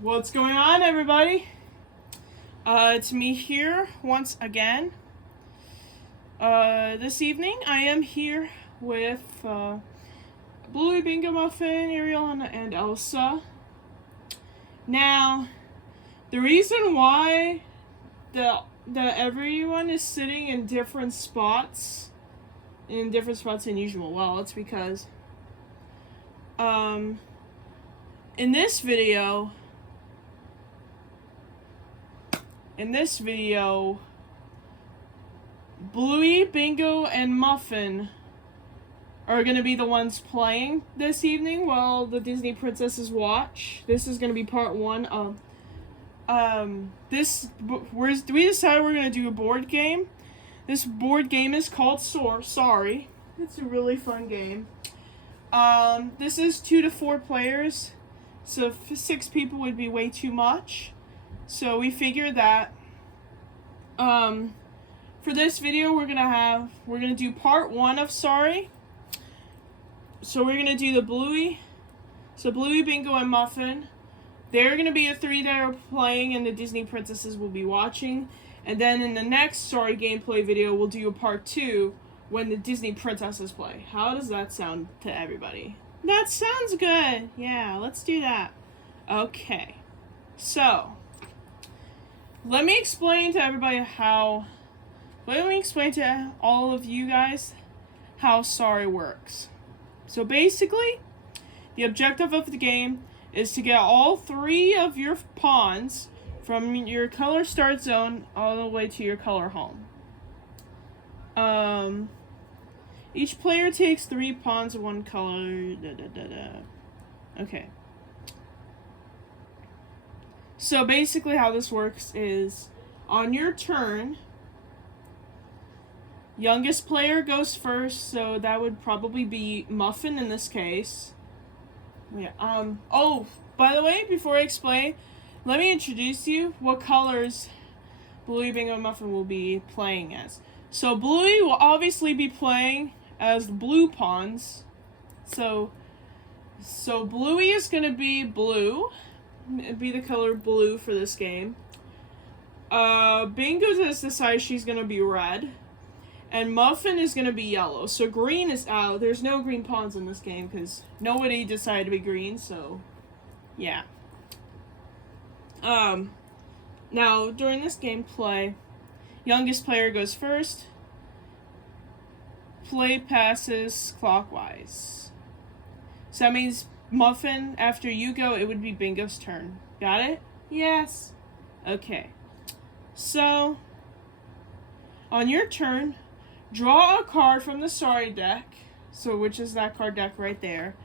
What's going on, everybody? It's me here once again. This evening I am here with Bluey, Bingo, Muffin, Ariel, and Elsa. Now, the reason why the everyone is sitting in different spots than usual, well, it's because in this video, Bluey, Bingo, and Muffin are going to be the ones playing this evening while the Disney princesses watch. This is going to be part one of we decided we're going to do a board game. This board game is called Sorry. It's a really fun game. This is 2 to 4 players, so 6 people would be way too much. So we figured that for this video we're gonna do part 1 of Sorry. So we're gonna do the Bluey, Bingo, and Muffin. They're gonna be the 3 that are playing, and the Disney princesses will be watching. And then in the next Sorry gameplay video, we'll do a part 2 when the Disney princesses play. How does that sound to everybody? That sounds good. Yeah, let's do that. Okay, so let me explain to all of you guys how Sorry works. So basically, the objective of the game is to get all 3 of your pawns from your color start zone all the way to your color home. Each player takes 3 pawns of one color. Okay. So basically how this works is, on your turn, youngest player goes first, so that would probably be Muffin in this case. Yeah. Oh, by the way, before I explain, let me introduce you what colors Bluey, Bingo, and Muffin will be playing as. So Bluey will obviously be playing as the blue pawns. So Bluey is gonna be blue. It'd be the color blue for this game. Bingo has decided she's gonna be red. And Muffin is gonna be yellow. So green is out. There's no green pawns in this game because nobody decided to be green, so yeah. Now during this gameplay, youngest player goes first. Play passes clockwise. So that means Muffin, after you go, it would be Bingo's turn. Got it? Yes. Okay. So, on your turn, draw a card from the Sorry deck, which is that card deck right there,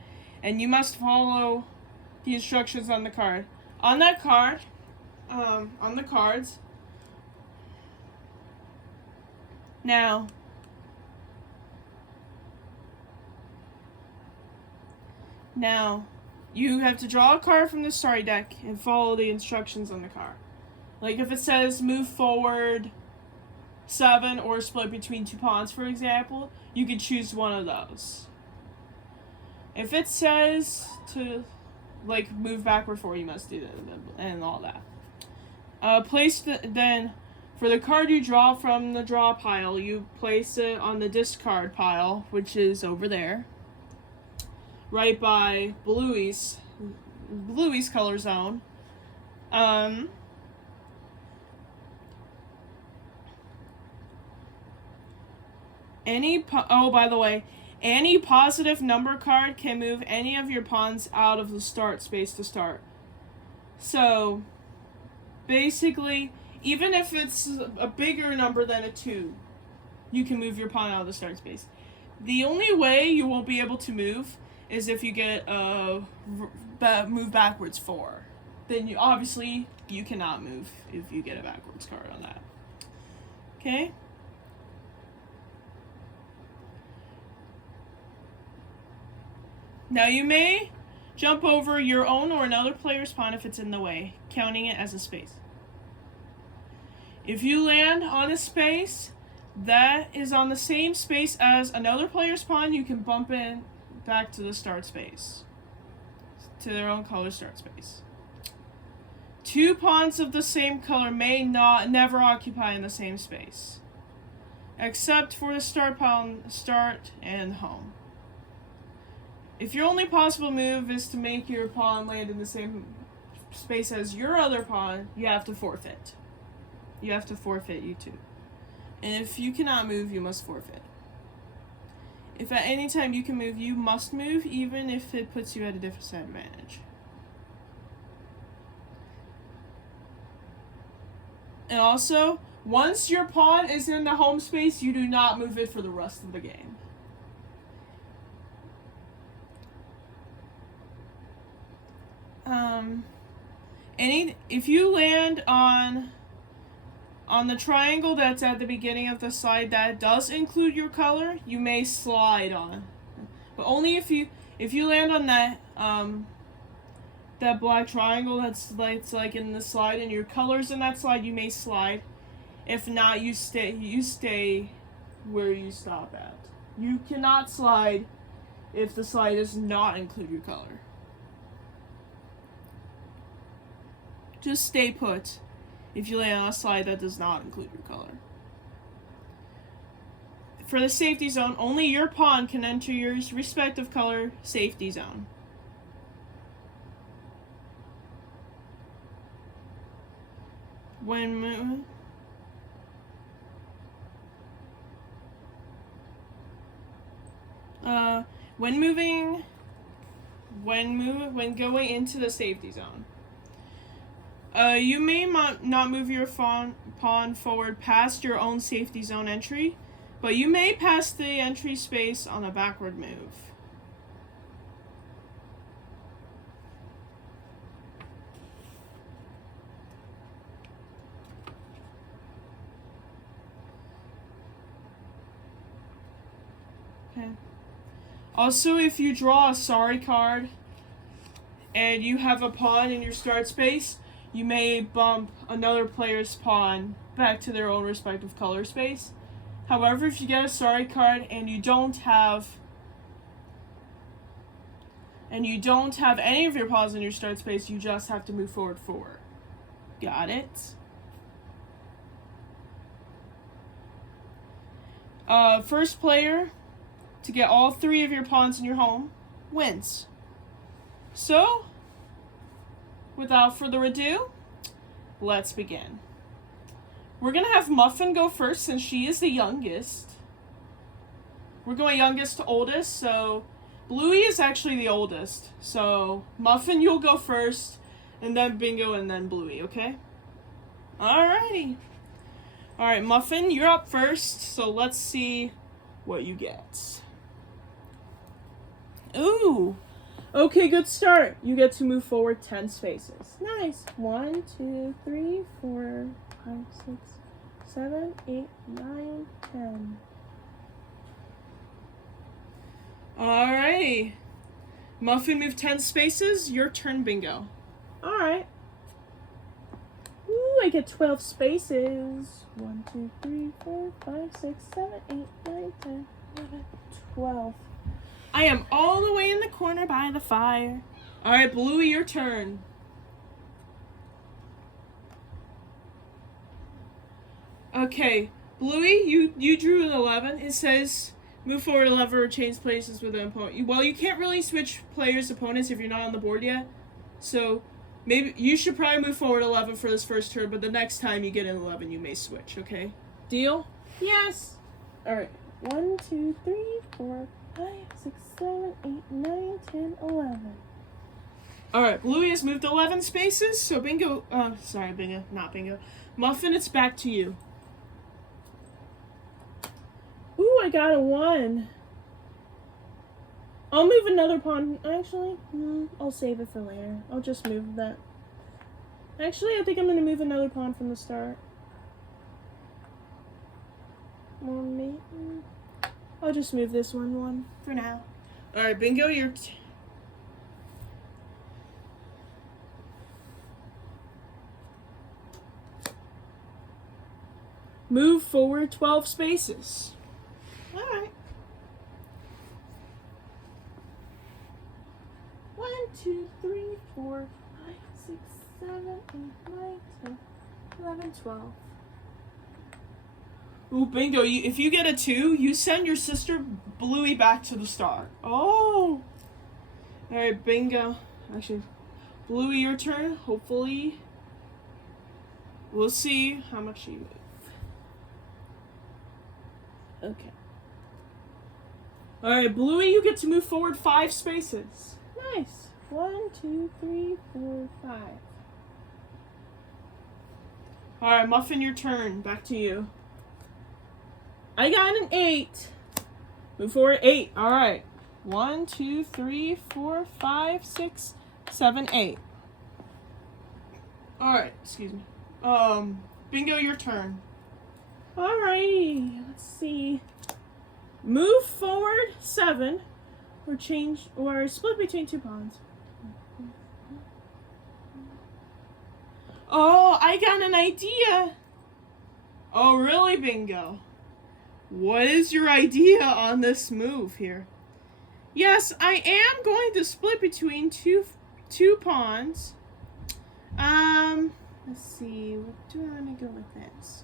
and you must follow the instructions on the card. On that card, on the cards, now, you have to draw a card from the Sorry deck and follow the instructions on the card. Like if it says move forward 7 or split between 2 pawns, for example, you could choose one of those. If it says to move backward 4, you must do that and all that. Then for the card you draw from the draw pile, you place it on the discard pile, which is over there, right by Bluey's color zone. Oh, by the way, any positive number card can move any of your pawns out of the start space to start. So, basically, even if it's a bigger number than a 2, you can move your pawn out of the start space. The only way you won't be able to move is if you get move backwards 4. Then you cannot move if you get a backwards card on that. Okay? Now you may jump over your own or another player's pawn if it's in the way, counting it as a space. If you land on a space that is on the same space as another player's pawn, you can bump in back to the start space, to their own color start space. 2 pawns of the same color may never occupy in the same space, except for the start and home. If your only possible move is to make your pawn land in the same space as your other pawn, you have to forfeit. You have to forfeit, you two. And if you cannot move, you must forfeit. If at any time you can move, you must move, even if it puts you at a disadvantage. And also, once your pawn is in the home space, you do not move it for the rest of the game. If you land on the triangle that's at the beginning of the slide that does include your color, you may slide on. But only if you land on that black triangle that's like in the slide and your color's in that slide, you may slide. If not, you stay where you stop at. You cannot slide if the slide does not include your color. Just stay put if you land on a slide that does not include your color. For the safety zone, only your pawn can enter your respective color safety zone. When going into the safety zone. You may not move your pawn forward past your own safety zone entry, but you may pass the entry space on a backward move. Okay. Also, if you draw a sorry card and you have a pawn in your start space, you may bump another player's pawn back to their own respective color space. However, if you get a sorry card and you don't have any of your pawns in your start space, you just have to move forward 4. Got it? First player to get all 3 of your pawns in your home wins. So, without further ado, let's begin. We're going to have Muffin go first since she is the youngest. We're going youngest to oldest, so Bluey is actually the oldest. So, Muffin, you'll go first, and then Bingo, and then Bluey, okay? Alrighty. Alright, Muffin, you're up first, so let's see what you get. Ooh! Okay, good start. You get to move forward 10 spaces. Nice. 1, 2, 3, 4, 5, 6, 7, 8, 9, 10. Alrighty. Muffin moved 10 spaces. Your turn, Bingo. Alright. Ooh, I get 12 spaces. 1, 2, 3, 4, 5, 6, 7, 8, 9, 10, 11, 12. I am all the way in the corner by the fire. Alright, Bluey, your turn. Okay, Bluey, you drew an 11. It says move forward 11 or change places with an opponent. Well, you can't really switch players' opponents if you're not on the board yet. So maybe you should probably move forward 11 for this first turn, but the next time you get an 11, you may switch, okay? Deal? Yes. Alright. 1, 2, 3, 4, 5, 6, 7, 8, 9, 10, 11. Alright, Bluey has moved 11 spaces, so Bingo, Bingo, not Bingo. Muffin, it's back to you. Ooh, I got a 1. I'll move another pawn. Actually, I'll save it for later. I'll just move that. Actually, I think I'm going to move another pawn from the start. I'll just move this one for now. Alright, Bingo, you're... Move forward 12 spaces. Alright. 1, 2, 3, 4, 5, 6, 7, 8, and 12. Ooh, bingo. If you get a 2, you send your sister Bluey back to the start. Oh. Alright, bingo. Actually, Bluey, your turn. Hopefully. We'll see how much you move. Okay. Alright, Bluey, you get to move forward 5 spaces. Nice. 1, 2, 3, 4, 5. Alright, Muffin, your turn. Back to you. I got an 8. Move forward 8. Alright. 1, 2, 3, 4, 5, 6, 7, 8. Alright, excuse me. Bingo, your turn. Alrighty. Let's see. Move forward 7 or change or split between 2 pawns. Oh, I got an idea. Oh, really, Bingo? What is your idea on this move here? Yes, I am going to split between two pawns. Let's see. What do I want to go with this?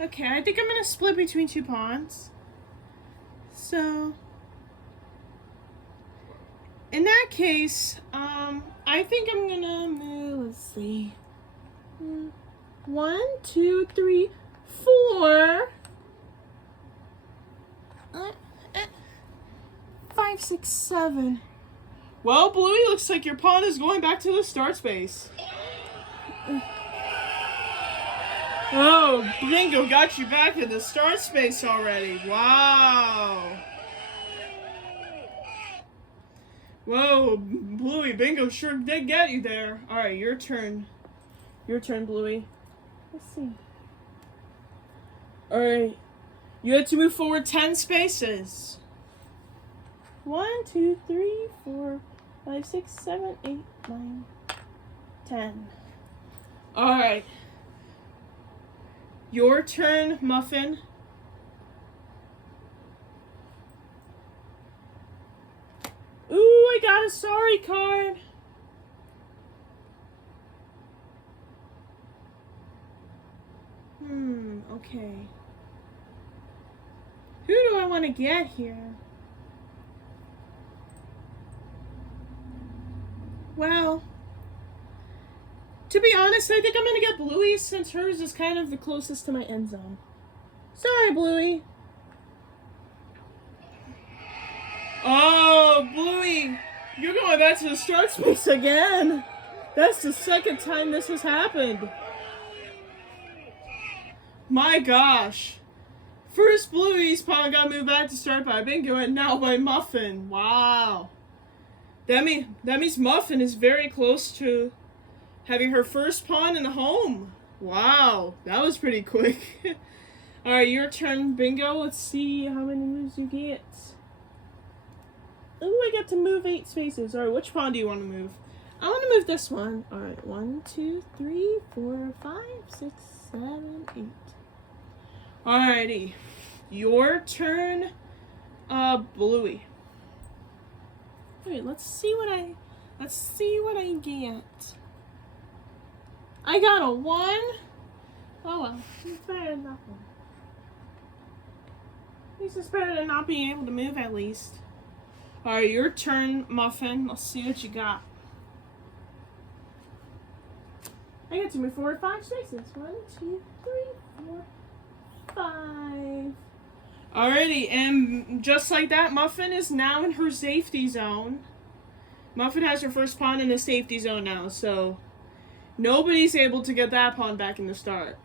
Okay, I think I'm going to split between 2 pawns. So, in that case, I think I'm going to move, let's see. 1, 2, 3, 4. 5, 6, 7. Well, Bluey, looks like your pawn is going back to the start space. Oh, Bingo got you back in the start space already. Wow. Whoa, Bluey, Bingo sure did get you there. All right, your turn. Your turn, Bluey. Let's see. All right. You have to move forward 10 spaces. 1, 2, 3, 4, 5, 6, 7, 8, 9, 10. All right. Your turn, Muffin. Ooh, I got a sorry card. Okay. Who do I want to get here? Well, to be honest, I think I'm going to get Bluey since hers is kind of the closest to my end zone. Sorry, Bluey. Oh, Bluey, you're going back to the start space again. That's the second time this has happened. My gosh. First Bluey's pawn got moved back to start by Bingo and now by Muffin. Wow. That means Muffin is very close to having her first pawn in the home. Wow, that was pretty quick. Alright, your turn, Bingo. Let's see how many moves you get. Ooh, I got to move 8 spaces. Alright, which pawn do you want to move? I want to move this one. Alright, 1, 2, 3, 4, 5, 6, 7, 8. Alrighty. Your turn, Bluey. Wait, let's see what I get. I got a 1. Oh well, it's better than nothing. At least it's better than not being able to move at least. Alright, your turn, Muffin. Let's see what you got. I get to move forward 5 spaces. 1, 2, 3, 4, 5. Alrighty, and just like that, Muffin is now in her safety zone. Muffin has her first pawn in the safety zone now, so nobody's able to get that pawn back in the start.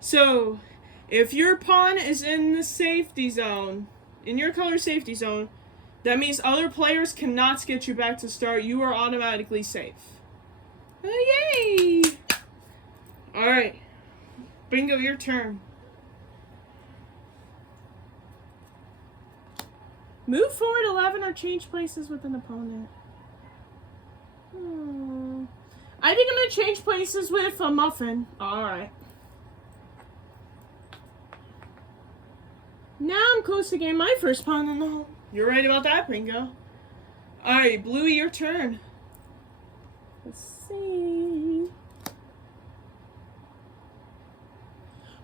So, if your pawn is in the safety zone, in your color safety zone, that means other players cannot get you back to start. You are automatically safe. Oh, yay! Alright. Bingo, your turn. Move forward 11 or change places with an opponent. I think I'm going to change places with a Muffin. Alright. Now I'm I'm close to getting my first pawn in the hole. You're right about that, Bingo. Alright, Bluey, your turn. Let's see.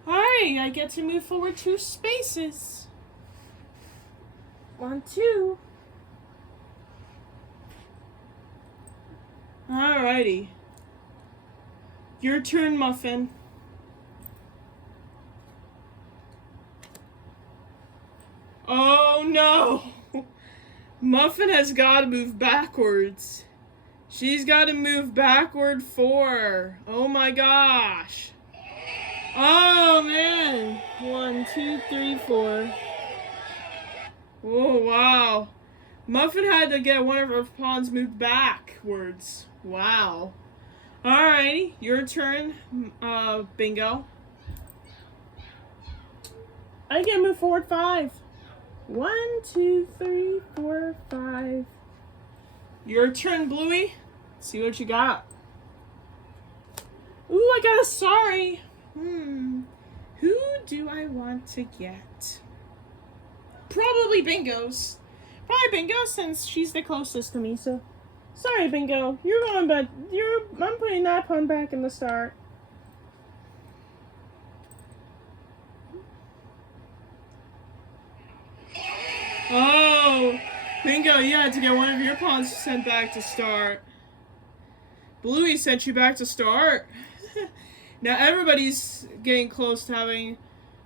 Alright, I get to move forward 2 spaces. 1, 2. Alrighty. Your turn, Muffin. Oh no! Muffin has got to move backwards. She's got to move backward 4. Oh my gosh. Oh man. 1, 2, 3, 4. Oh wow. Muffin had to get one of her pawns moved backwards. Wow. Alrighty, your turn, Bingo. I get to move forward 5. 1, 2, 3, 4, 5. Your turn, Bluey. See what you got. Ooh, I got a sorry. Who do I want to get? Probably Bingo's. Probably Bingo since she's the closest to me, so. Sorry, Bingo. You're going back. I'm putting that pawn back in the start. Oh, Bingo, you had to get one of your pawns sent back to start. Bluey sent you back to start. Now everybody's getting close to having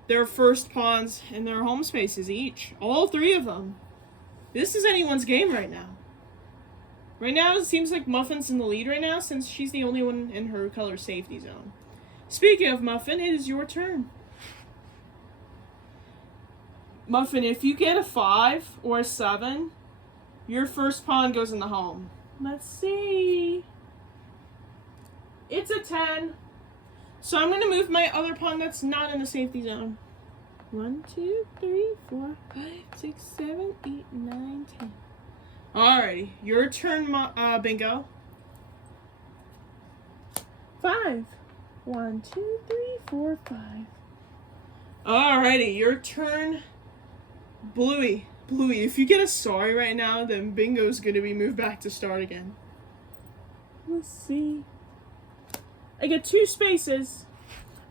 their first pawns in their home spaces each. All 3 of them. This is anyone's game right now. Right now, it seems like Muffin's in the lead right now since she's the only one in her color safety zone. Speaking of Muffin, it is your turn. Muffin, if you get a 5 or a 7, your first pawn goes in the home. Let's see. It's a 10. So I'm going to move my other pawn that's not in the safety zone. 1, 2, 3, 4, 5, 6, 7, 8, 9, 10. Alrighty, your turn, Bingo. 5. 1, 2, 3, 4, 5. Alrighty, your turn, Bluey. Bluey, if you get a sorry right now, then Bingo's gonna be moved back to start again. Let's see. I get 2 spaces.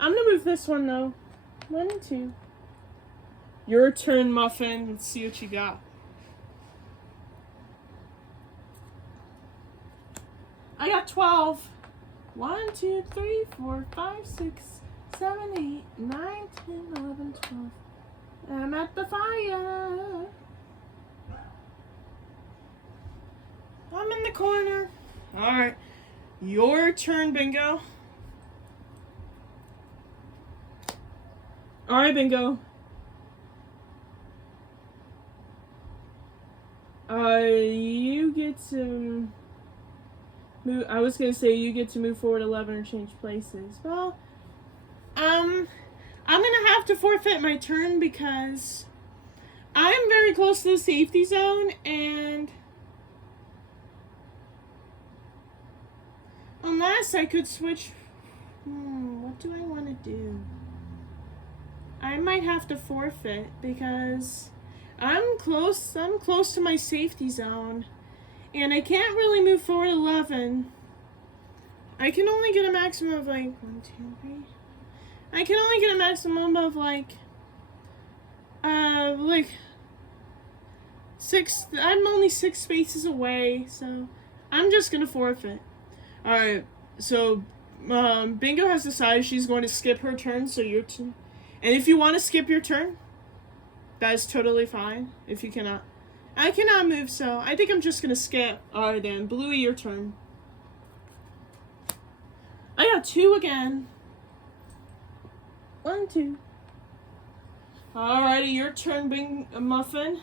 I'm gonna move this one though. 1 and 2. Your turn, Muffin. Let's see what you got. I got 12. 1, 2, 3, 4, 5, 6, 7, 8, 9, 10, 11, 12. I'm at the fire. I'm in the corner. Alright. Your turn, Bingo. Alright, Bingo. You get to move. I was gonna say you get to move forward 11 or change places. Well, I'm gonna have to forfeit my turn because I'm very close to the safety zone, and unless I could switch. What do I want to do? I might have to forfeit because I'm close to my safety zone, and I can't really move forward 11. I can only get a maximum of like 1, 2, 3. I can only get a maximum of like 6. I'm only 6 spaces away, so I'm just gonna forfeit. Alright, so Bingo has decided she's going to skip her turn, so your turn. And if you want to skip your turn, that is totally fine. If you cannot. I cannot move, so I think I'm just gonna skip. Alright then, Bluey, your turn. I got 2 again. 1, 2. Alrighty, your turn, Muffin.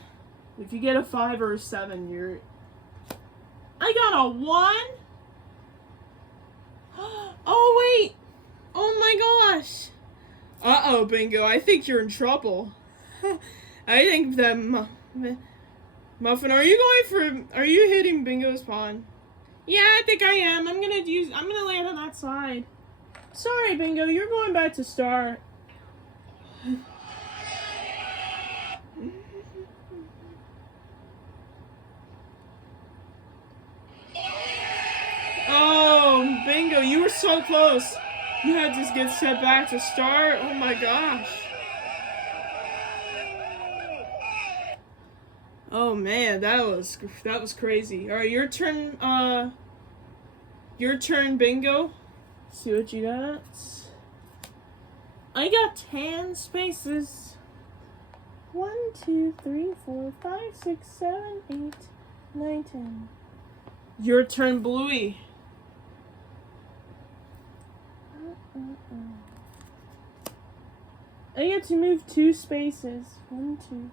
If you get a 5 or a 7, you're... I got a 1? Oh, wait! Oh my gosh! Uh-oh, Bingo, I think you're in trouble. I think that Muffin, are you hitting Bingo's pawn? Yeah, I think I am. I'm gonna land on that side. Sorry, Bingo, you're going back to start. so close. You had to get set back to start. Oh my gosh. Oh man, that was crazy. All right, your turn. Your turn, Bingo. See what you got. I got 10 spaces. 1, 2, 3, 4, 5, 6, 7, 8, 9, 10. Your turn, Bluey. I get to move 2 spaces. 1, 2.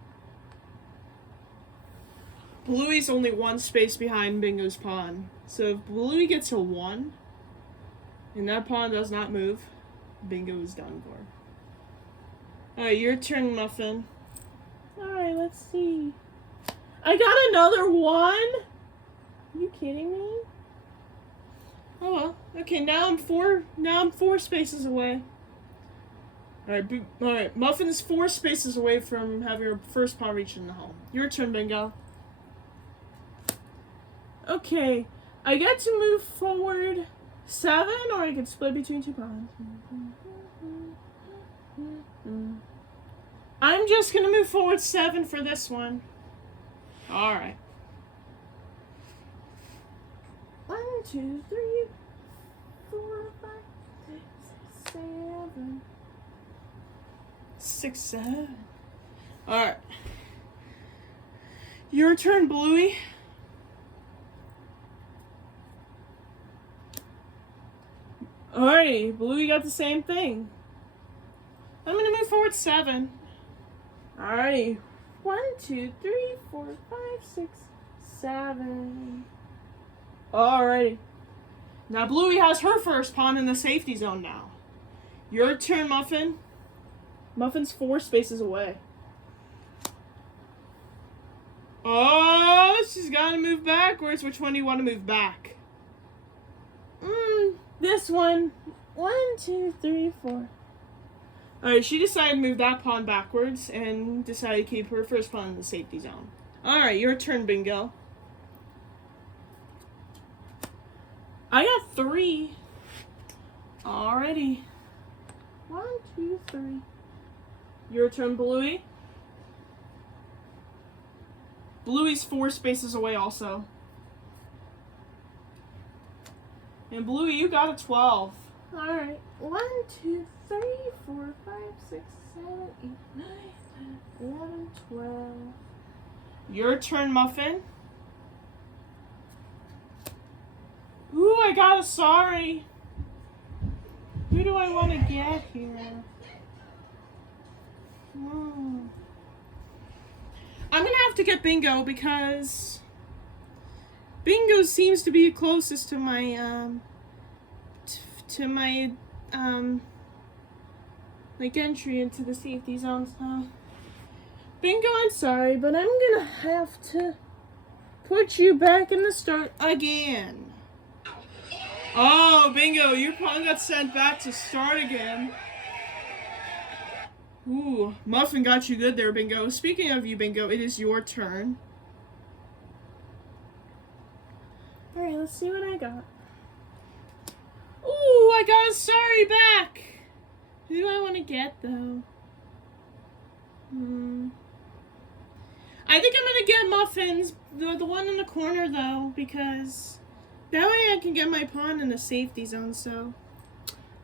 Bluey's only 1 space behind Bingo's pawn. So if Bluey gets a 1, and that pawn does not move, Bingo is done for. Alright, your turn, Muffin. Alright, let's see. I got another 1? Are you kidding me? Oh well. Okay, now I'm 4 spaces away. Alright, Muffin's 4 spaces away from having her first pawn reach in the home. Your turn, Bingo. Okay, I get to move forward 7, or I can split between 2 pawns. I'm just gonna move forward 7 for this one. Alright. 1, 2, 3, 4, 5, 6, 7. 6, 7. Alright. Your turn, Bluey. Alrighty, Bluey got the same thing. I'm gonna move forward 7. Alrighty. 1, 2, 3, 4, 5, 6, 7. Alrighty. Now Bluey has her first pawn in the safety zone now. Your turn, Muffin. Muffin's 4 spaces away. Oh, she's gotta move backwards. Which one do you want to move back? This one. 1, 2, 3, 4. Alright, she decided to move that pawn backwards and decided to keep her first pawn in the safety zone. Alright, your turn, Bingo. I got 3. Alrighty. 1, 2, 3. Your turn, Bluey. Bluey's 4 spaces away also. And Bluey, you got a 12. Alright. 1, 2, 3, 4, 5, 6, 7, 8, 9, 10, 11, 12. Your turn, Muffin. Ooh, I got a sorry. Who do I want to get here? I'm gonna have to get Bingo because Bingo seems to be closest to my like entry into the safety zone. So Bingo, I'm sorry, but I'm gonna have to put you back in the start again. Oh, Bingo, your pawn got sent back to start again. Ooh, Muffin got you good there, Bingo. Speaking of you, Bingo, it is your turn. Alright, let's see what I got. Ooh, I got a sorry back. Who do I want to get, though? I think I'm going to get Muffin's, the one in the corner, though, because that way I can get my pawn in the safety zone, so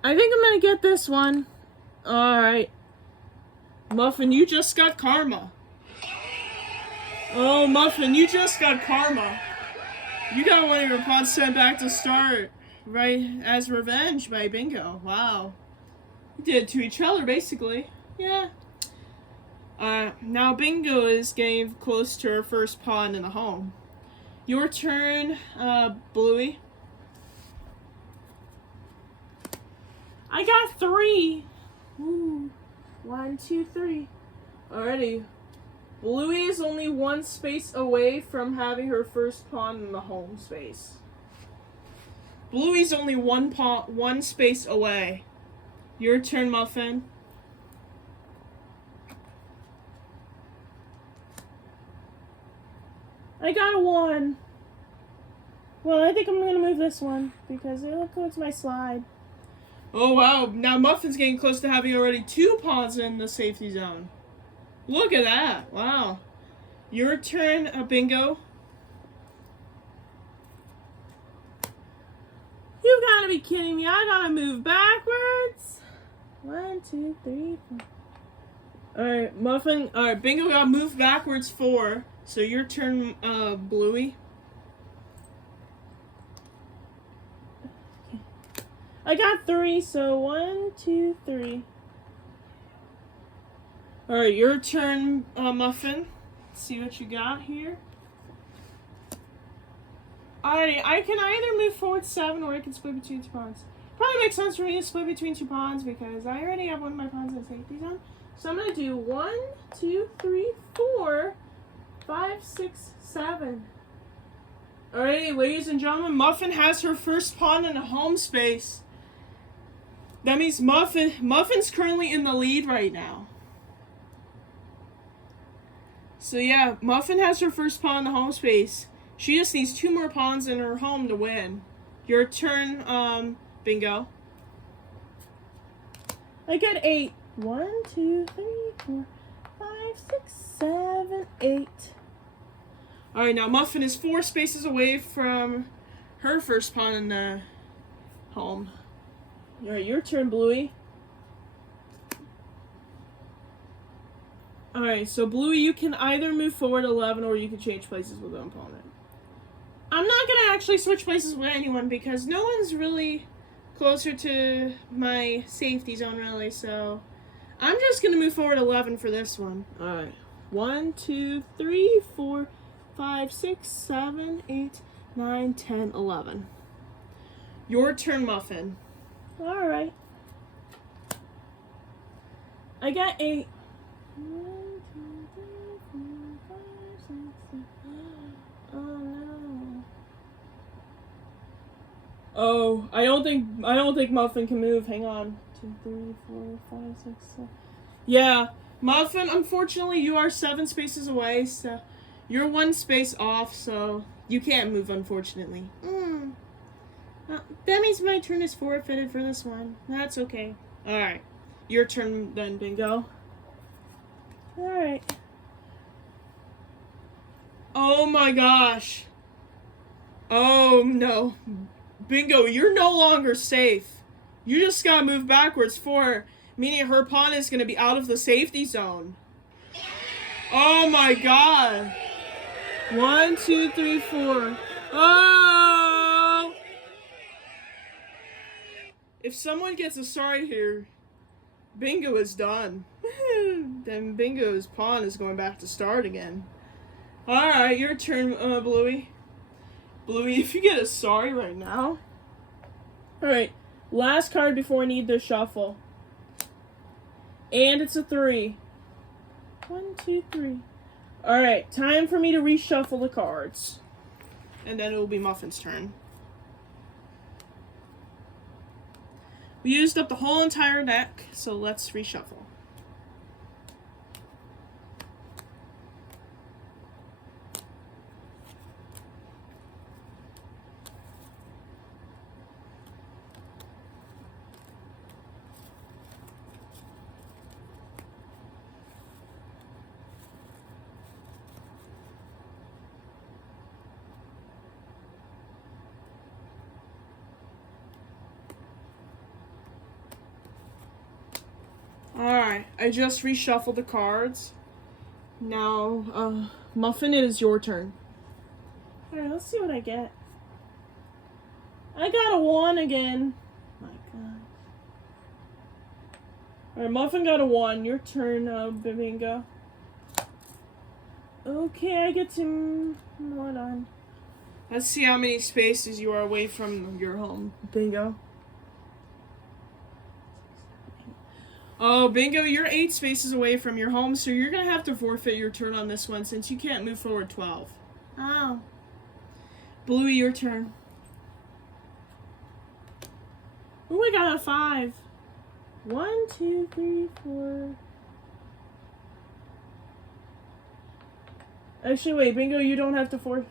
I think I'm going to get this one. Alright. Muffin, you just got karma. Oh, Muffin, you just got karma. You got one of your pawns sent back to start, right, as revenge by Bingo. Wow. You did it to each other, basically. Yeah. Now Bingo is getting close to her first pawn in the home. Your turn, Bluey. I got 3. Ooh. 1, 2, 3. Alrighty. Bluey is only 1 space away from having her first pawn in the home space. Bluey's only 1 space away. Your turn, Muffin. I got a 1. Well, I think I'm gonna move this one because it includes my slide. Oh, wow. Now Muffin's getting close to having already 2 pawns in the safety zone. Look at that. Wow. Your turn, Bingo. You gotta be kidding me. I gotta move backwards. 1, 2, 3, 4. Alright, Muffin. Alright, Bingo got moved backwards 4. So your turn, Bluey. I got 3, so 1, 2, 3. Alright, your turn, Muffin. Let's see what you got here. Alrighty, I can either move forward 7 or I can split between 2 pawns. Probably makes sense for me to split between 2 pawns because I already have one of my pawns in the safety zone. So I'm gonna do 1, 2, 3, 4, 5, 6, 7. Alrighty, ladies and gentlemen, Muffin has her first pawn in a home space. That means Muffin's currently in the lead right now. So yeah, Muffin has her first pawn in the home space. She just needs 2 more pawns in her home to win. Your turn, Bingo. I get 8. 1, 2, 3, 4, 5, 6, 7, 8. Alright, now Muffin is 4 spaces away from her first pawn in the home. Alright, your turn, Bluey. Alright, so Bluey, you can either move forward 11 or you can change places with an opponent. I'm not gonna actually switch places with anyone because no one's really closer to my safety zone, really, so I'm just gonna move forward 11 for this one. Alright. 1, 2, 3, 4, 5, 6, 7, 8, 9, 10, 11. Your turn, Muffin. Alright. I got 8. 1, 2, 3, 4, 5, 6, 7. Oh no. Oh, I don't think Muffin can move. Hang on. 2, 3, 4, 5, 6, 7. Yeah, Muffin, unfortunately you are 7 spaces away, so you're 1 space off, so you can't move, unfortunately. That means my turn is forfeited for this one. That's okay. Alright. Your turn then, Bingo. Alright. Oh my gosh. Oh no. Bingo, you're no longer safe. You just gotta move backwards 4, meaning her pawn is gonna be out of the safety zone. Oh my god. 1, 2, 3, 4. Oh! If someone gets a sorry here, Bingo is done. Then Bingo's pawn is going back to start again. Alright, your turn, Bluey. Bluey, if you get a sorry right now. Alright. Last card before I need the shuffle. And it's a 3. 1, 2, 3. Alright, time for me to reshuffle the cards. And then it will be Muffin's turn. We used up the whole entire deck, so let's reshuffle. Alright, I just reshuffled the cards. Now, Muffin, it is your turn. Alright, let's see what I get. I got a 1 again. My god. Alright, Muffin got a 1. Your turn, Bingo. Okay, I get to... Hold on. Let's see how many spaces you are away from your home, Bingo. Oh, Bingo, you're 8 spaces away from your home, so you're going to have to forfeit your turn on this one since you can't move forward 12. Oh. Bluey, your turn. Oh, I got a 5. 1, 2, 3, 4. Actually, wait, Bingo, you don't have to forfeit.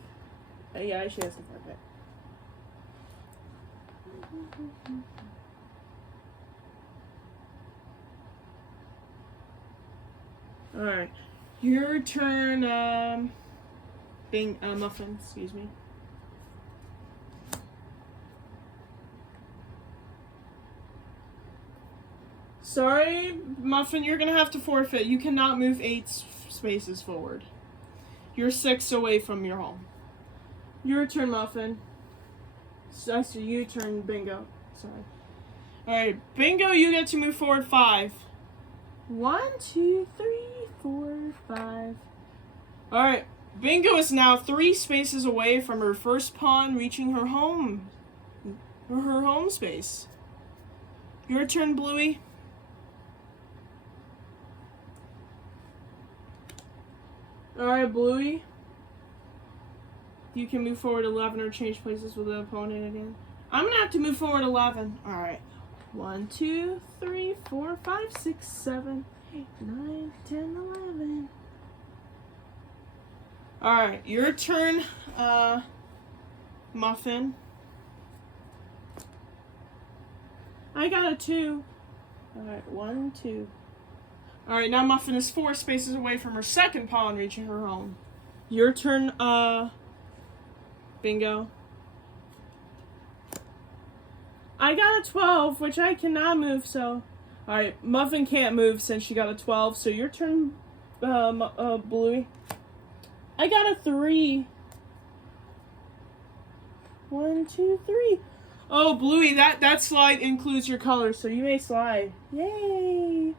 Yeah, she has to forfeit. Alright. Your turn, Muffin, excuse me. Sorry, Muffin, you're gonna have to forfeit. You cannot move 8 spaces forward. You're 6 away from your home. Your turn, Muffin. So you turn, Bingo. Sorry. Alright, Bingo, you get to move forward 5. 1, 2, 3, 4, 5. Alright, Bingo is now 3 spaces away from her first pawn reaching her home. Her home space. Your turn, Bluey. Alright, Bluey. You can move forward 11 or change places with the opponent again. I'm gonna have to move forward 11. Alright. 1, 2, 3, 4, 5, 6, 7, 8, 9, 10, 11. Alright, your turn, Muffin. I got a 2. Alright, 1, 2. Alright, now Muffin is 4 spaces away from her second pawn reaching her home. Your turn, Bingo. I got a 12, which I cannot move, so... Alright, Muffin can't move since she got a 12, so your turn, Bluey. I got a 3. 1, 2, 3. Oh, Bluey, that slide includes your color, so you may slide. Yay!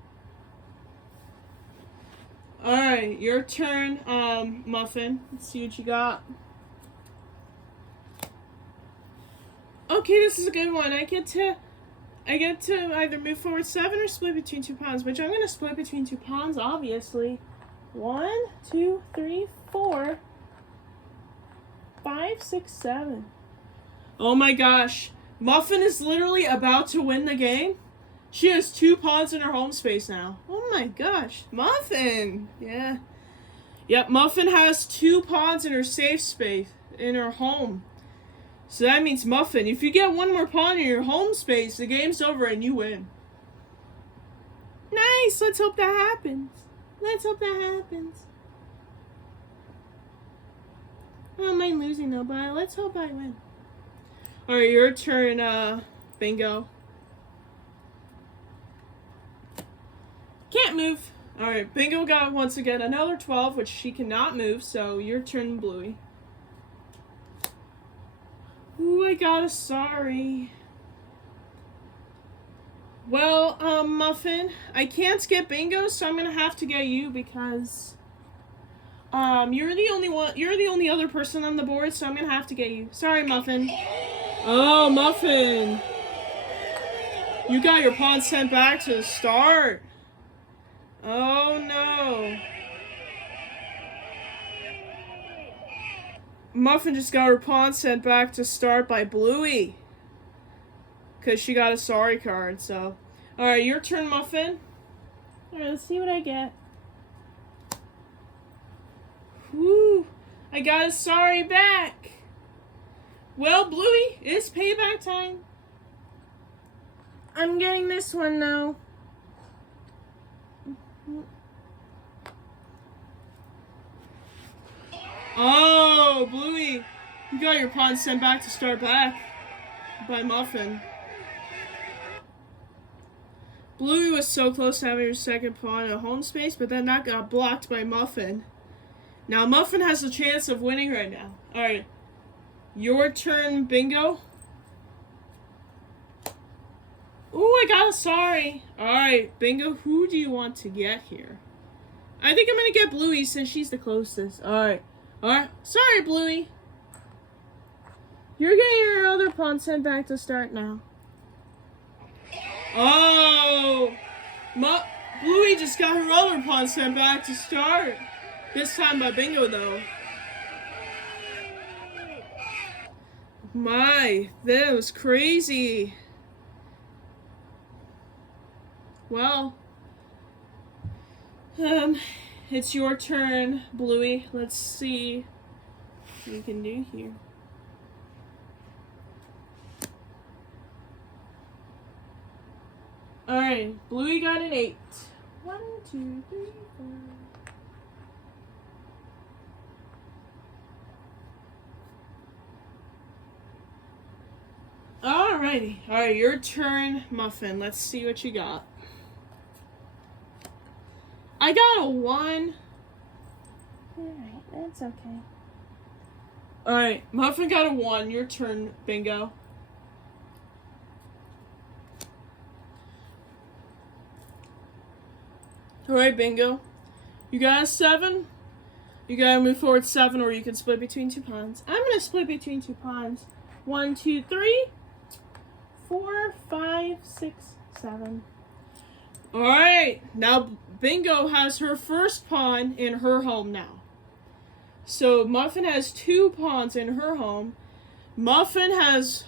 Alright, your turn, Muffin. Let's see what you got. Okay, this is a good one. I get to either move forward 7 or split between 2 pawns, which I'm gonna split between 2 pawns, obviously. 1, 2, 3, 4, 5, 6, 7. Oh my gosh. Muffin is literally about to win the game. She has 2 pawns in her home space now. Oh my gosh. Muffin! Yeah. Yep, Muffin has 2 pawns in her safe space, in her home. So that means Muffin, if you get 1 more pawn in your home space, the game's over and you win. Nice! Let's hope that happens. Let's hope that happens. I don't mind losing though, but let's hope I win. Alright, your turn, Bingo. Can't move. Alright, Bingo got once again another 12, which she cannot move, so your turn, Bluey. Ooh, I got a sorry. Well, Muffin, I can't get Bingo, so I'm gonna have to get you because you're the only other person on the board, so I'm gonna have to get you. Sorry, Muffin. Oh, Muffin. You got your pawn sent back to the start. Oh no. Muffin just got her pawn sent back to start by Bluey. Because she got a sorry card, so. Alright, your turn, Muffin. Alright, let's see what I get. Woo! I got a sorry back. Well, Bluey, it's payback time. I'm getting this one now. Oh, Bluey, you got your pawn sent back to start back by Muffin. Bluey was so close to having her second pawn in a home space, but then that got blocked by Muffin. Now Muffin has a chance of winning right now. Alright, your turn, Bingo. Ooh, I got a sorry. Alright, Bingo, who do you want to get here? I think I'm gonna get Bluey since she's the closest. Alright. Alright. Sorry, Bluey. You're getting your other pawn sent back to start now. Oh! Bluey just got her other pawn sent back to start. This time by Bingo, though. My, that was crazy. Well, it's your turn, Bluey. Let's see what we can do here. Alright, Bluey got an 8. 1, 2, 3, 4. Alrighty. Alright, your turn, Muffin. Let's see what you got. I got a 1. Alright, that's okay. Alright, Muffin got a 1. Your turn, Bingo. Alright, Bingo. You got a 7. You gotta move forward 7, or you can split between 2 pawns. I'm gonna split between 2 pawns. 1, 2, 3, 4, 5, 6, 7. Alright, now Bingo has her first pawn in her home now. So Muffin has 2 pawns in her home. Muffin has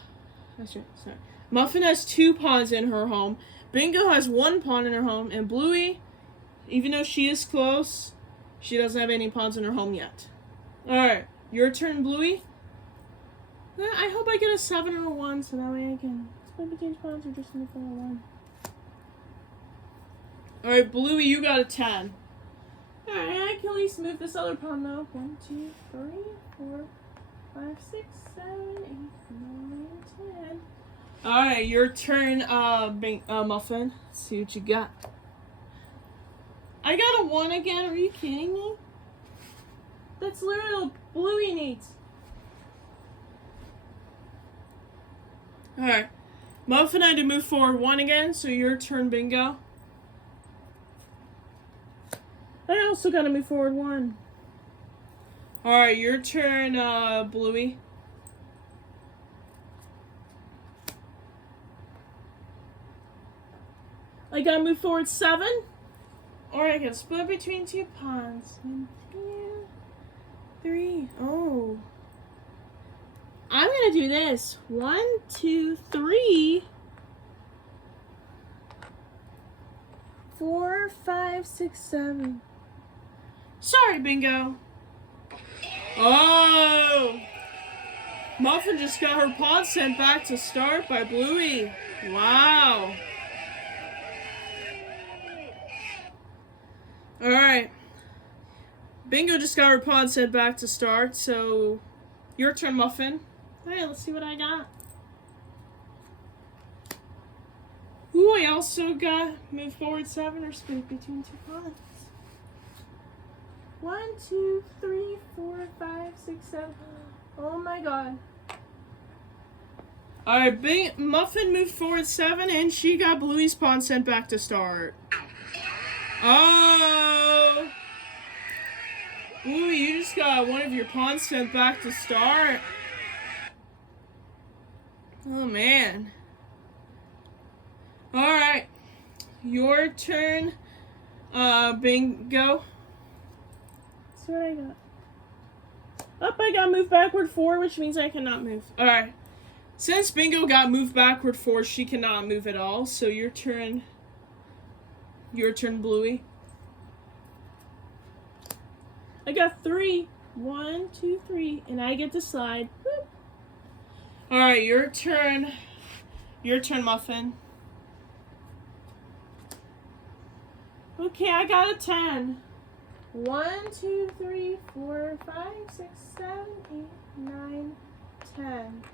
2 pawns in her home. Bingo has 1 pawn in her home, and Bluey, even though she is close, she doesn't have any pawns in her home yet. Alright, your turn, Bluey. I hope I get a 7 or a 1 so that way I can split between pawns or just move for a 1. Alright, Bluey, you got a 10. Alright, I can at least move this other pawn though. 1, 2, 3, 4, 5, 6, 7, 8, 9, 10. Alright, your turn, Muffin. Let's see what you got. I got a 1 again, are you kidding me? That's literally what Bluey needs. Alright. Muffin had to move forward 1 again, so your turn, Bingo. I also gotta move forward 1. Alright, your turn, Bluey. I gotta move forward 7. Or I can split between 2 pawns. 1, 2, 3. Oh. I'm gonna do this. 1, 2, 3. 4, 5, 6, 7. Sorry, Bingo. Oh! Muffin just got her pawn sent back to start by Bluey. Wow. Alright. Bingo just got her pawn sent back to start, so your turn, Muffin. Alright, let's see what I got. Ooh, I also got move forward 7 or split between 2 pawns. 1, 2, 3, 4, 5, 6, 7. Oh my god. Alright, Muffin moved forward 7 and she got Bluey's pawn sent back to start. Oh! Bluey, you just got one of your pawns sent back to start. Oh man. Alright. Your turn, Bingo. Let's see what I got. Up, I got moved backward 4, which means I cannot move. Alright. Since Bingo got moved backward 4, she cannot move at all. So your turn, Bluey. I got 3. 1, 2, 3, and I get to slide. Whoop. Alright, your turn, Muffin. Okay, I got a 10. 1, 2, 3, 4, 5, 6, 7, 8, 9, 10.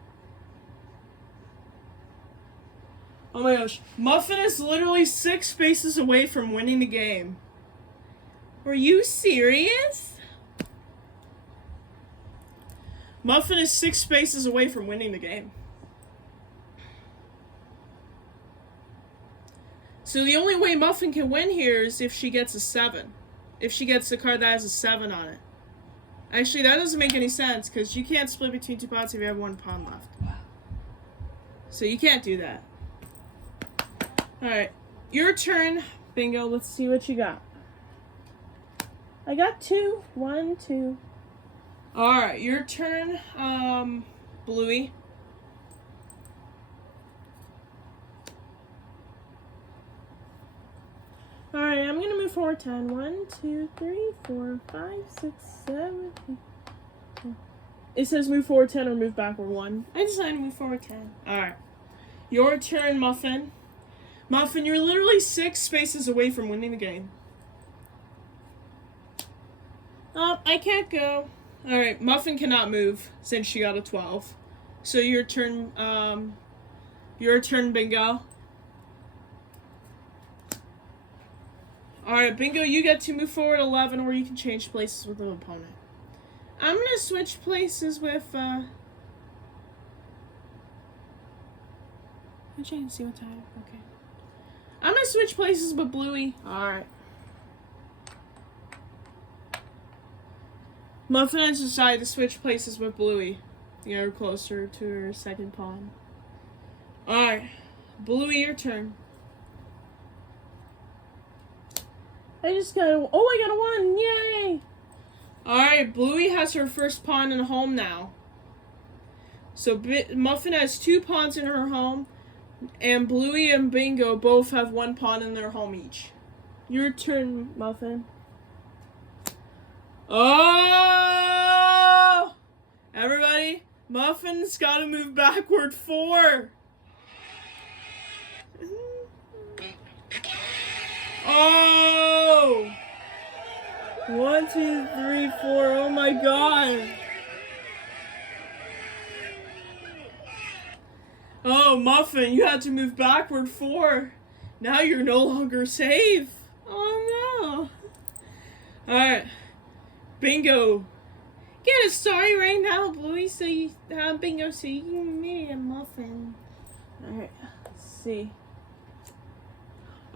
Oh my gosh. Muffin is literally 6 spaces away from winning the game. Are you serious? Muffin is 6 spaces away from winning the game. So the only way Muffin can win here is if she gets a 7. If she gets a card that has a 7 on it. Actually, that doesn't make any sense, because you can't split between 2 pawns if you have 1 pawn left. So you can't do that. Alright, your turn, Bingo. Let's see what you got. I got 2. 1, 2. Alright, your turn, Bluey. Alright, I'm gonna move forward 10. 1, 2, 3, 4, 5, 6, 7, 8. It says move forward 10 or move backward 1. I decided to move forward 10. Alright. Your turn, Muffin. Muffin, you're literally 6 spaces away from winning the game. Oh, I can't go. Alright, Muffin cannot move since she got a 12. So your turn, Your turn, Bingo. Alright, Bingo, you get to move forward 11, or you can change places with an opponent. I'm gonna switch places with, I'm checking to see what time. Okay. I'm gonna switch places with Bluey. Alright. Muffin has decided to switch places with Bluey. To get her closer to her second pawn. Alright. Bluey, your turn. I got a 1. Yay! Alright, Bluey has her first pawn in home now. So Muffin has 2 pawns in her home, and Bluey and Bingo both have 1 pawn in their home each. Your turn, Muffin. Oh! Everybody, Muffin's gotta move backward 4. Oh! 1, 2, 3, 4. Oh my god. Oh, Muffin, you had to move backward 4. Now you're no longer safe. Oh no. Alright. Bingo. Get a sorry right now, Bluey, so you Bingo, so you can make a Muffin. Alright, let's see.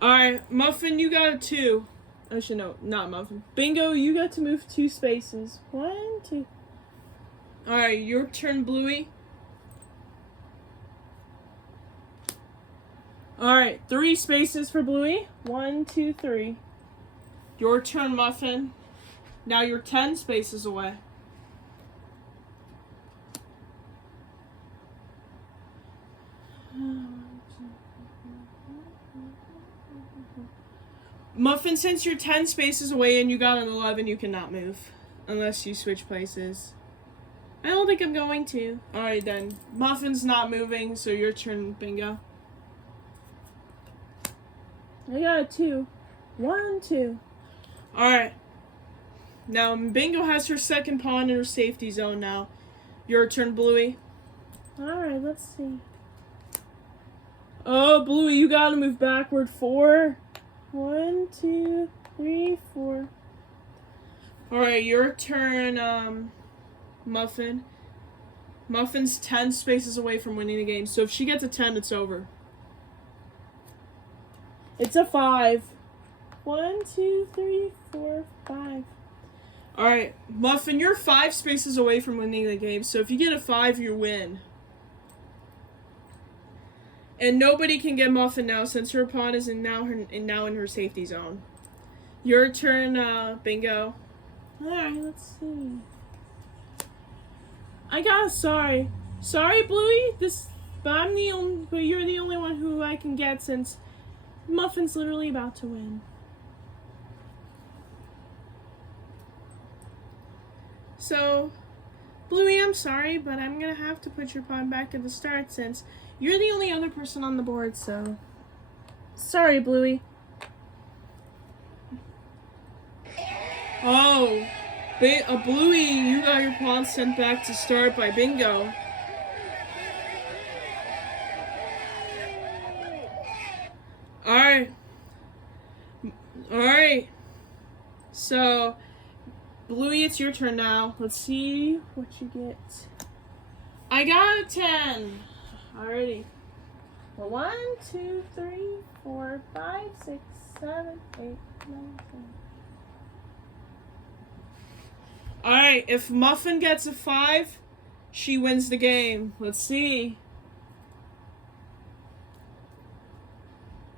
Alright, Muffin, you got a 2. Actually, no, not Muffin. Bingo, you got to move 2 spaces. 1, 2. Alright, your turn, Bluey. Alright, 3 spaces for Bluey. 1, 2, 3. Your turn, Muffin. Now you're 10 spaces away. Muffin, since you're 10 spaces away and you got an 11, you cannot move. Unless you switch places. I don't think I'm going to. Alright then. Muffin's not moving, so your turn, Bingo. I got a 2. 1, 2. Alright. Now, Bingo has her second pawn in her safety zone now. Your turn, Bluey. Alright, let's see. Oh, Bluey, you gotta move backward 4. 1, 2, 3, 4. Alright, your turn, Muffin. Muffin's 10 spaces away from winning the game, so if she gets a 10, it's over. It's a 5. 1, 2, 3, 4, 5. Alright, Muffin, you're 5 spaces away from winning the game, so if you get a 5, you win. And nobody can get Muffin now since her pawn is now in her safety zone. Your turn, Bingo. Alright, let's see. I got a sorry. Sorry, Bluey. But you're the only one who I can get since Muffin's literally about to win. So, Bluey, I'm sorry, but I'm gonna have to put your pawn back at the start since you're the only other person on the board, so. Sorry, Bluey. Oh, Bluey, you got your pawn sent back to start by Bingo. Alright. So, Bluey, it's your turn now. Let's see what you get. I got a 10. Alrighty. 1, 2, 3, 4, 5, 6, 7, 8, 9, 10. Alright, if Muffin gets a 5, she wins the game. Let's see.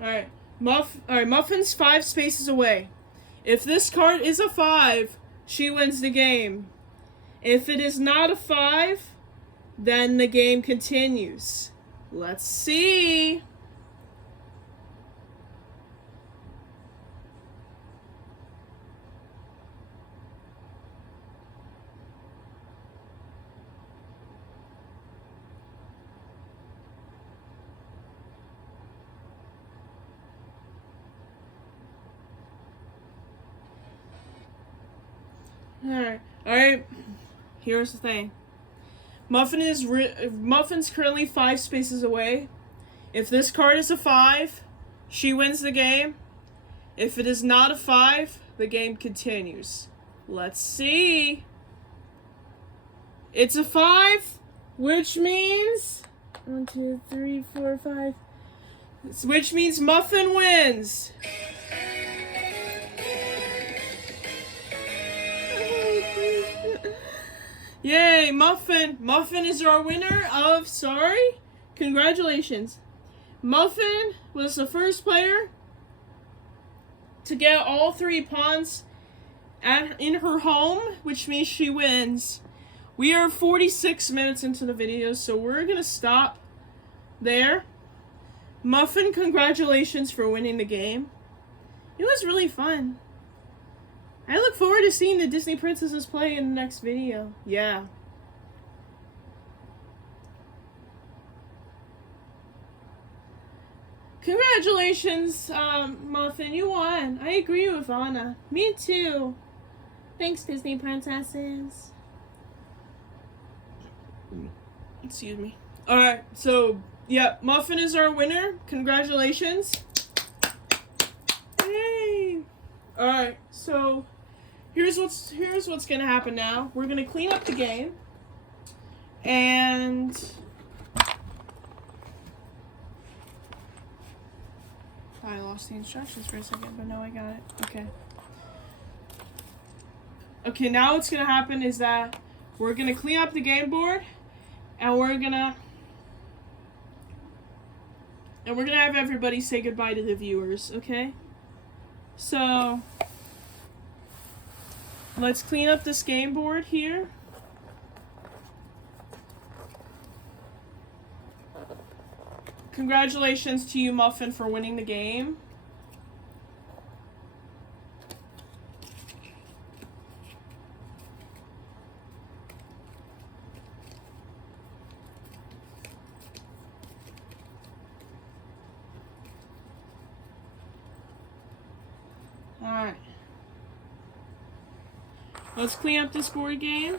Alright, Muffin's 5 spaces away. If this card is a 5, she wins the game. If it is not a 5, then the game continues. Let's see. Alright. Here's the thing. Muffin's currently 5 spaces away. If this card is a 5, she wins the game. If it is not a 5, the game continues. Let's see. It's a 5, which means 1, 2, 3, 4, 5. Which means Muffin wins. Yay, Muffin. Muffin is our winner of Sorry. Congratulations. Muffin was the first player to get all 3 pawns in her home, which means she wins. We are 46 minutes into the video, so we're going to stop there. Muffin, congratulations for winning the game. It was really fun. I look forward to seeing the Disney princesses play in the next video. Yeah. Congratulations, Muffin. You won. I agree with Anna. Me too. Thanks, Disney princesses. Excuse me. Alright, so, yeah, Muffin is our winner. Congratulations. Yay! Alright, so here's what's gonna happen now. We're gonna clean up the game. And I lost the instructions for a second, but now I got it. Okay. Okay, now what's gonna happen is that we're gonna clean up the game board, and we're gonna have everybody say goodbye to the viewers, okay? So let's clean up this game board here. Congratulations to you, Muffin, for winning the game. Alright. Let's clean up this board game.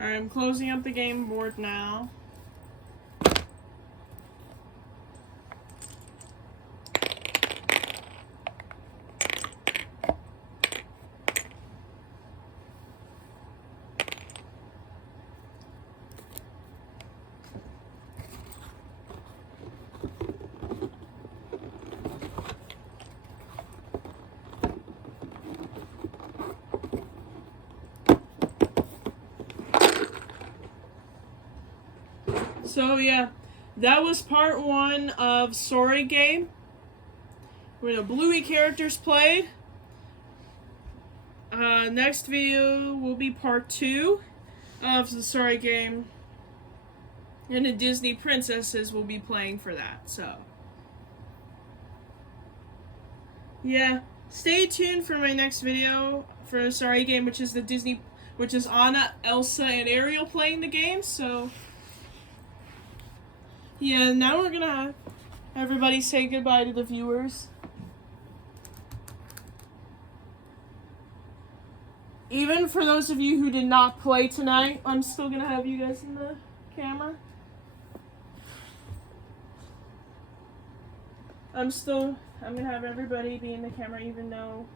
Alright, I'm closing up the game board now. So yeah, that was part 1 of Sorry Game, where the Bluey characters played. Next video will be part 2 of the Sorry Game, and the Disney princesses will be playing for that. So yeah, stay tuned for my next video for the Sorry Game, which is Anna, Elsa, and Ariel playing the game. So yeah, now we're gonna have everybody say goodbye to the viewers. Even for those of you who did not play tonight, I'm still gonna have you guys in the camera. I'm gonna have everybody be in the camera even though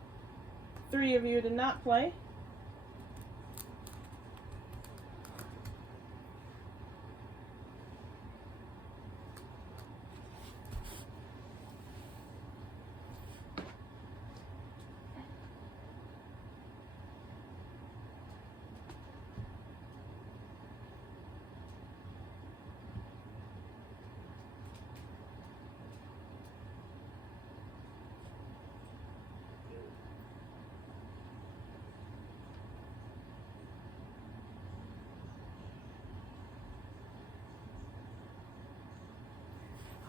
3 of you did not play.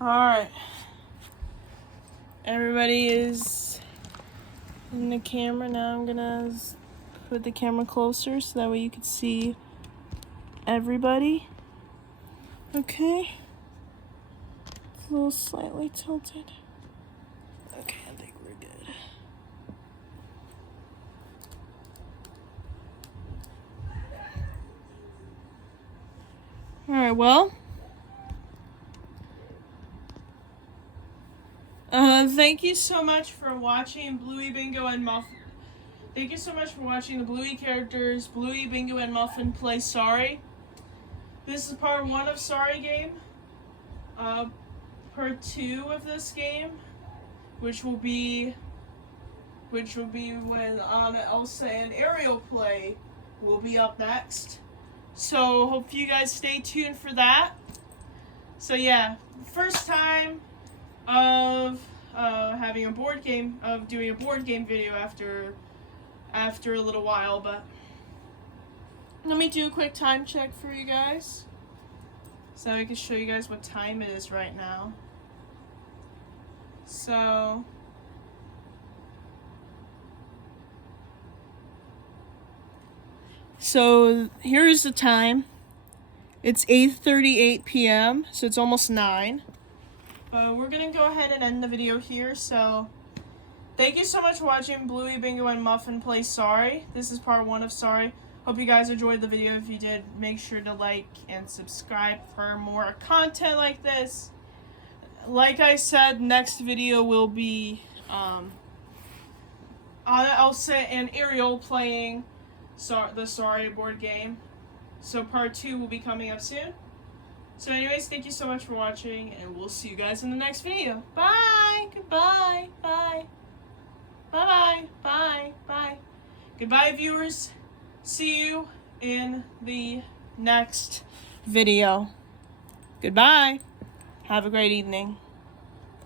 Alright. Everybody is in the camera. Now I'm gonna put the camera closer so that way you can see everybody. Okay. It's a little slightly tilted. Okay, I think we're good. Alright, well. Thank you so much for watching Bluey, Bingo, and Muffin. Thank you so much for watching the Bluey characters, Bluey, Bingo, and Muffin play Sorry. This is part 1 of Sorry game. Part 2 of this game, which will be when Elsa and Ariel play, will be up next. So hope you guys stay tuned for that. So yeah, first time of having a board game, of doing a board game video after a little while, but let me do a quick time check for you guys so I can show you guys what time it is right now. So here's the time. It's 8:38 p.m. so it's almost 9. We're gonna go ahead and end the video here. So thank you so much for watching Bluey, Bingo, and Muffin play Sorry. This is part 1 of Sorry. Hope you guys enjoyed the video. If you did, make sure to like and subscribe for more content like this. Like I said, next video will be Elsa and Ariel playing the Sorry board game. So part 2 will be coming up soon. So anyways, thank you so much for watching, and we'll see you guys in the next video. Bye! Goodbye! Bye! Bye-bye! Bye! Bye! Goodbye, viewers. See you in the next video. Goodbye. Have a great evening.